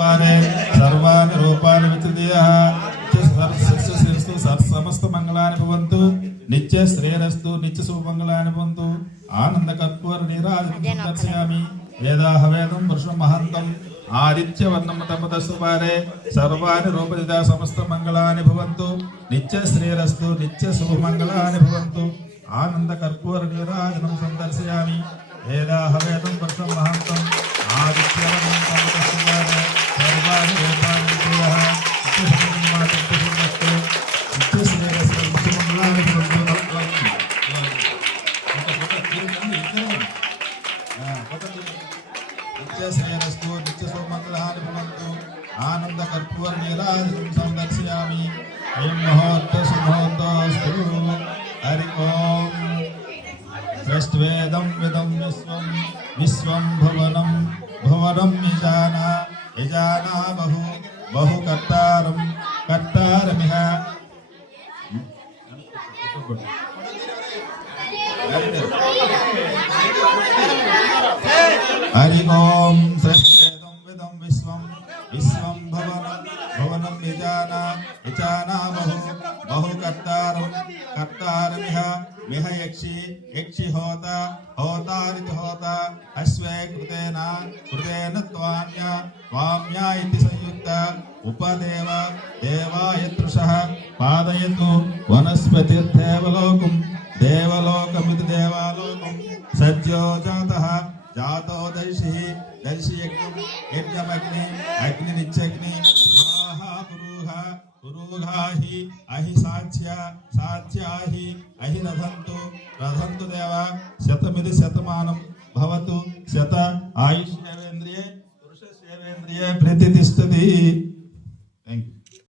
सर्वाणि रूपाणि वितृतीयः समस्त मंगलानि भवन्तु नित्य श्रेयस्तु नित्य शुभमंगलानि भवन्तु आनंद कर्पूर नीराजनं दर्शयामि वेदाः वेदं पुरुषं महान्तं आदित्यवर्णं तमदस्तुपारे सर्वाणि रूपदिदा समस्त मंगलानि भवन्तु नित्य श्रेयस्तु नित्य शुभमंगलानि भवन्तु आनंद कर्पूर नीराजनं दर्शयामि वेदाः वेदं पुरुषं महान्तं आदित्यवर्णं तमदस्तुपारे सर्वाणि रूपाणि वितृतीयः श्रेयस्तु नित्य शुभमंगलानि भवन्तु आनंद कर्पूर नीराजनं संदर्शयामि अयं मुहूर्तः सुमुहूर्तोऽस्तु हरि ओम सृष्ट्वेदं विदं विश्वं विश्वं भुवनं भुवनं यजाना बहु कर्तारं कर्तारमिह हरि ओम सृष्टेदं विदं विश्वं विश्वं भुवनं यजाना बहु कर्तारं कर्तारमिह मिह यक्षि होतारिति होता अश्वे कृतेन त्वाम्या इति संयुक्त उपदेव देवायतृषः पादयतु वनस्पतिर्देवलोकं देवलोकमिति देवालोकं सद्यो जातः जातो दर्शि यज्ञमग्नि नित्यग्नि स्वाहा पुरुहाहि अहि साध्याहि अहि रथन्तु देव शतमिति शतमानं भवतु शत आयुष्येवेन्द्रिये पुरुषस्येवेन्द्रिये प्रतिष्ठति।